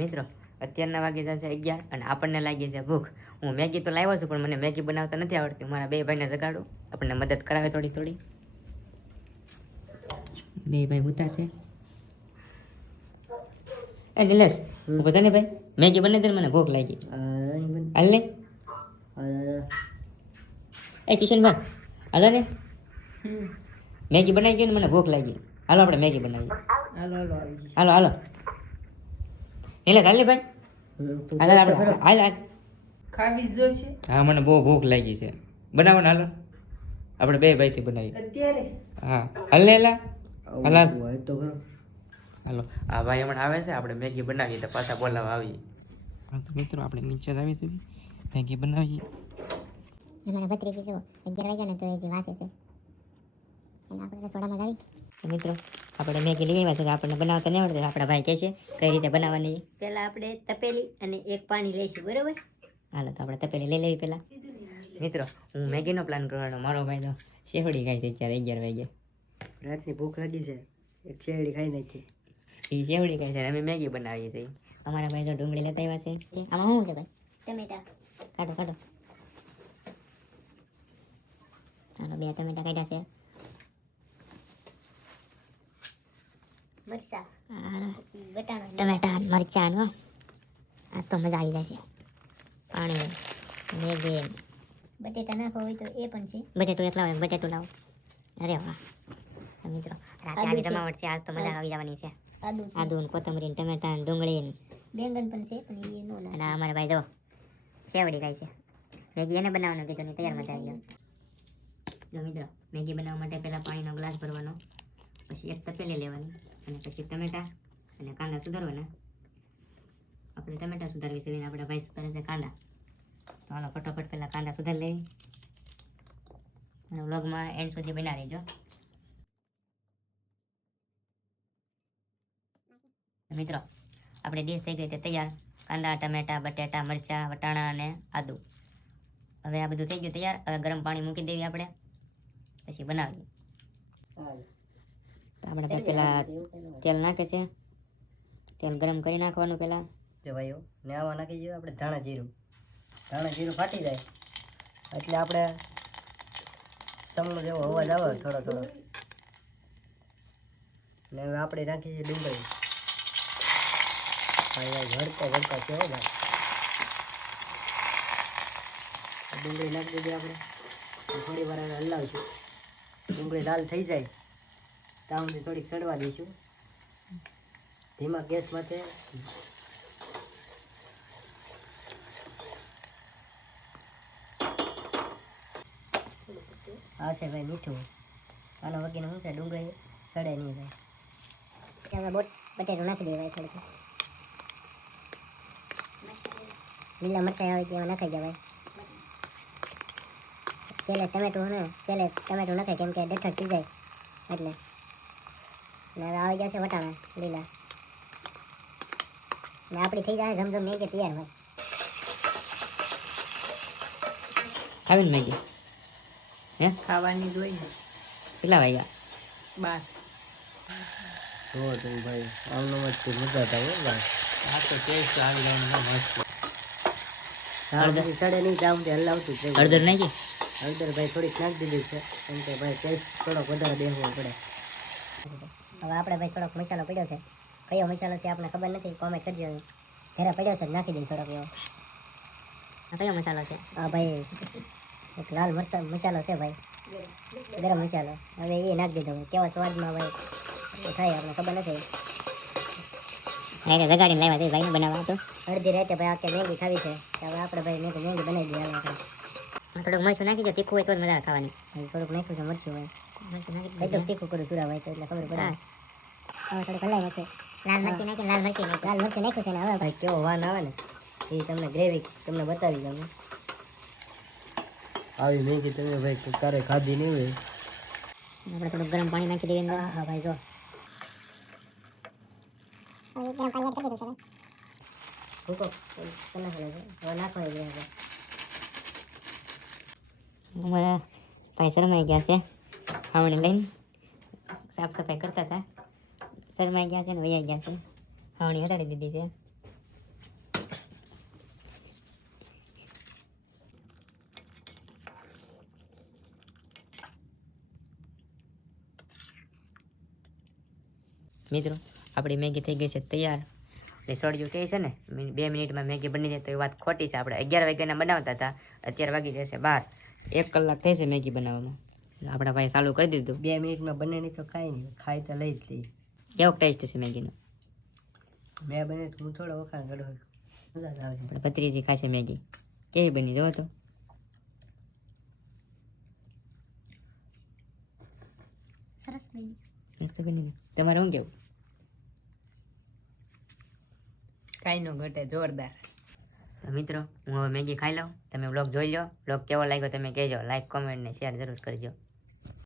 મિત્રો અત્યારના વાગે જશે અગિયાર અને આપણને લાગી છે ભૂખ. હું મેગી તો લાવ્યો છું પણ મને મેગી બનાવતા નથી આવડતી. મારા બે ભાઈને જગાડું. આપણને મદદ કરાવે થોડી થોડી. બે ભાઈ ઉતા છે. એ નિલેશ બધા ને ભાઈ મેગી બને દે ને મને ભૂખ લાગી. હાલ ને. એ કિશનભાઈ હાલો ને. મેગી બનાવી ગઈ ને મને ભૂખ લાગી. હાલો આપણે મેગી બનાવીએ. હાલો હાલો હાલો હાલો. નિલેશ ચાલે ભાઈ? હાલ હાલ આપણે હાલ હાલ. ખાવી જો છે હા મને બહુ ભૂખ લાગી છે. બનાવો ને હાલો. આપણે બે ભાઈથી બનાવી અત્યારે? હા. હાલ ને એલા હાલ હાલ. તો કરો હાલો. આ ભાઈ હમણાં આવે છે આપણે મેગી બનાવીએ તો પાછા બોલાવવા આવીએ. હા તો મિત્રો આપણે નીચે જ આવીશું. મેગી બનાવીએ. અમારા ભત્રીજી જુઓ અગિયાર વાગ્યા ને તો એ જે વાસે છે. અને આપણે રસોડામાં જાવી તો મિત્રો આપણે મેગી લઈ આવ્યા છે આપણને બનાવતા નહીં આવડતું. આપણા ભાઈ કહે છે કઈ રીતે બનાવવાની પહેલાં આપણે તપેલી અને એક પાણી લઈશું બરાબર? હાલો તો આપણે તપેલી લઈ લેવી પહેલાં. મિત્રો હું મેગીનો પ્લાન કરવાનો મારો ભાઈ તો શેવડી ખાય છે અત્યારે અગિયાર વાગે. રાતની ભૂખ લાગી છે. એક શેવડી ખાઈ નાખી. એ શેવડી ખાય છે અમે મેગી બનાવીએ છીએ. અમારા ભાઈ તો ડુંગળી લેતા આવ્યા છે. આમાં શું છે ભાઈ? ટમેટા. કાઢો કાઢો. ચાલો બે ટમેટા કાઢ્યા છે. મરચા. ટમેટા મરચાં હો. આ તો મજા આવી જશે. પાણી મેગી. બટેટા નાખો હોય તો એ પણ છે. બટેટું એકલા હોય બટેટું લાવો. અરે વાહ. મિત્રો રાતે આવી જમાવટ છે આજ તો મજા આવી જવાની છે. આદુ આદુ ને કોથમરી ને ટમેટા ને ડુંગળી ને. બેંગન પણ છે પણ એ નો ના અમારા ભાઈ જો શેવડી ખાય છે. મેગી એને બનાવવાનું કીધું ને તૈયાર મજા આવી ગયો. જો મિત્રો મેગી બનાવવા માટે પહેલા પાણીનો ગ્લાસ ભરવાનો પછી એક તપેલી લેવાની. અને પછી ટમેટા અને કાંદા સુધારવાના. આપણે ટમેટા સુધારવી છે આપણા ભાઈ સુધારે છે કાંદા. તો હાલો, ફટોફટ પહેલાં કાંદા સુધારી લઈ અને વ્લોગમાં એન્ડ સુધી બના લેજો મિત્રો, આપણે ડીશ થઈ ગઈ તે તૈયાર. કાંદા, ટમેટા, બટેટા, મરચાં, વટાણા અને આદુ. હવે આ બધું થઈ ગયું તૈયાર. હવે ગરમ પાણી મૂકી દેવી આપણે. પછી બનાવીએ. તો આપણે પેલા તેલ નાખે છે. તેલ ગરમ કરી નાખવાનું પહેલાં જો ભાઈઓ ને આવા નાખી જોઈએ આપણે ધાણા જીરું. ધાણા જીરું ફાટી જાય. એટલે આપણે સમનો જેવો અવાજ આવે થોડો થોડો. ને હવે આપણે નાખી છીએ ડુંગળી. ભાઈ ભડકો ભડકો છે ભાઈ. ડુંગળી નાખી દીધી આપણે. થોડી વાર હલાવીશું. ડુંગળી લાલ થઈ જાય. ત્યાં સુધી થોડીક ચડવા દઈશું. ધીમા ગેસ માટે આ છે ભાઈ મીઠું. આના વગેરે શું છે? ડુંગળી સડે નહીં ભાઈ. હવે બોટ બટેટું નાખી દેવાય થોડુંક. લીલા મરચાં આવે તેમાં નાખાઈ જવાય છેલ્લે ટમેટું ને, છેલ્લે ટમેટું નાખાય કેમ કે ડઠક થઈ જાય એટલે. ને હવે આવી ગયા છે વટાણા લીલા. ને આપણી થઈ જાય ઝમઝમ મેગી તૈયાર હોય. ખાવીને મેગી? હે? ખાવાની જોઈ ને કેટલા વાગ્યા? બાર. જો તમે ભાઈ આવનો મસ્તી મજા થાય ભાઈ આ તો ટેસ્ટ આવી જાય મસ્ત. હળદર સડે નહીં ત્યાં સુધી હલાવતું જ. હળદર નાખી? હળદર ભાઈ થોડીક નાખી દીધી છે. કેમ કે ભાઈ ટેસ્ટ થોડોક વધારે બેસવો પડે. હવે આપણે ભાઈ થોડોક મસાલો પડ્યો છે. કયો મસાલો છે આપણે ખબર નથી કોમેન્ટ કરજો. ઘરે પડ્યો છે નાખી દઈએ થોડોક એવો. કયો મસાલો છે? હા ભાઈ એક લાલ મરચા મસાલો છે ભાઈ. ગરમ મસાલો. હવે એ નાખી દીધો કેવા સ્વાદમાં ભાઈ? થાય આપણે ખબર નથી. એટલે જગાડીને લાવ્યા છે બનાવવા તો અડધી રાતે ભાઈ આખે મેંગી ખાવી છે. હવે આપણે ભાઈ મેં મેગી બનાવી દઈએ થોડુંક મરચું નાખી દો, તીખું હોય તો જ મજા ખાવાની. થોડુંક નાખ્યું છે મરચું હોય નાખી તીખું કરું તો એટલે ખબર પડે હવે થોડુંક હલાવી નાખે લાલ મરચી છે ભાઈ કેવો વાન આવે ને એ તમને ગ્રેવી તમને બતાવી દઉં આવી મેગી તમે ભાઈ ક્યારે ખાધી નહીં હોય થોડુંક ગરમ પાણી નાખી દઈએ ભાઈ જો ભૂકો કેટલા છે હવે નાખવા દે હવે ભાઈ શરમાઈ ગયા છે. ऑनलाइन साफ़ सफ़ाई करता था। सर, मैं गया था भैया गया था हम हटा दीदी से। मित्रों अपनी मैगी थी गई है तैयार। सोड़ जो कही है बे मिनिट में मैगी बनी जाए तो बात खोटी से आप अगर वगैरह बनावता था अत्यार वगी जैसे बार एक कलाक थे मैगी बना આપણા ભાઈ ચાલુ કરી દીધું. બે મિનિટમાં બને નહીં તો કાંઈ નહીં ખાઈ તો લઈ જ લઈ કેવો ટેસ્ટ છે મેગીનો? મેં બને હું થોડો વખાણ કરું મજા જ આવે. છે ભત્રીજી ખાશે મેગી. કેવી બની જવો તો તમારે શું કેવું? કાંઈ નું ઘટે જોરદાર. તો મિત્રો, હું હવે મેગી ખાઈ લઉં. તમે બ્લોગ જોઈ લો. બ્લોગ કેવો લાગ્યો તમે કહેજો. લાઇક કોમેન્ટ ને શેર જરૂર કરજો.